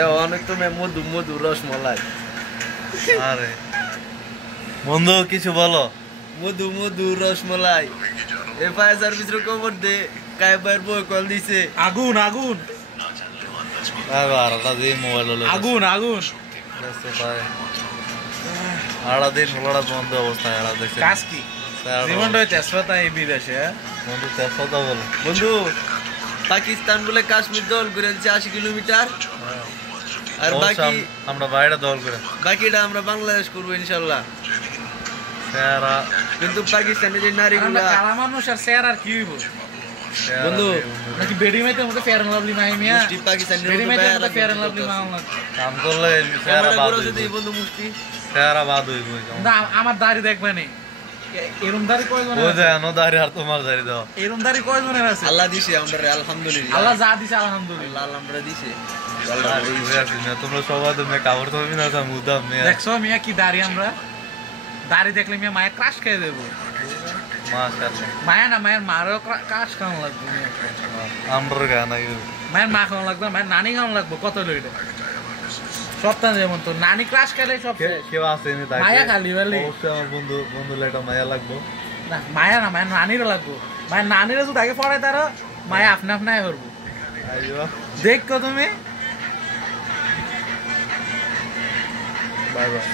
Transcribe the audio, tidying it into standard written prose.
অনেক তুমি মধু মধু রসমলাই। আরে বন্ধু কিছু বলো। মধু মধু রসমলাই এ ফায়ার সার্ভিসের খবর দে কাইবার বই কল দিছে আগুন আগুন আগুন আগুন আড়া দিন হলাড়া বন্ধ অবস্থায় আড়া দেখছে কাজ কি জীবনটা তেজপাতা এই বিদেশে বন্ধু তেজপাতা বলো বন্ধু পাকিস্তান বলে কাশ্মীর দল করে দিচ্ছে 80 কিলোমিটার আর বাকি আমরা বাইরে দল করে বাকিটা আমরা বাংলাদেশ করবো ইনশাল্লাহ। কিন্তু পাকিস্তানের যে নারীগুলা কালা মানুষ আর স্যার আর কি হইব বন্ধু নাকি বেডি মাইতে মধ্যে ফেয়ার এন্ড লাভলি মাই মিয়া পাকিস্তানের বেডি মাইতে মধ্যে ফেয়ার এন্ড লাভলি মাই কাম করলে স্যারা বাদ হইব বন্ধু মুফতি স্যারা বাদ হইব না আমার দাড়ি দেখবে নি এরম দাড়ি কয়জন ও জানো দাড়ি আর তোমার দাড়ি দাও এরম দাড়ি কয়জনের আছে আল্লাহ দিছে আমরা আলহামদুলিল্লাহ আল্লাহ যা দিছে আলহামদুলিল্লাহ আল্লাহ আমরা দিছে তোমরা সবাই তুমি কাপড় তো না মুদাম মিয়া দেখছো মিয়া কি দাড়ি আমরা দাড়ি দেখলে মিয়া মায়ের ক্রাশ খেয়ে দেবো মাশাআল্লাহ মায়ের না মায়ের মারও ক্রাশ খাওয়া লাগবে আমরা গান মায়ের মা খাওয়া লাগবে মায়ের নানি খাওয়া লাগবে কত লইলে সপ্তাহ যেমন তো নানি ক্রাশ খেলে সব কেউ আসেনি তাই মায়া খালি বলে অবশ্যই আমার বন্ধু লেটা মায়া লাগবো না মায়া না মায়ের নানিরও লাগবো মায়ের নানিরা যদি আগে পড়ায় তারা মায়া আপনা আপনাই করবো দেখো তুমি বাই বাই।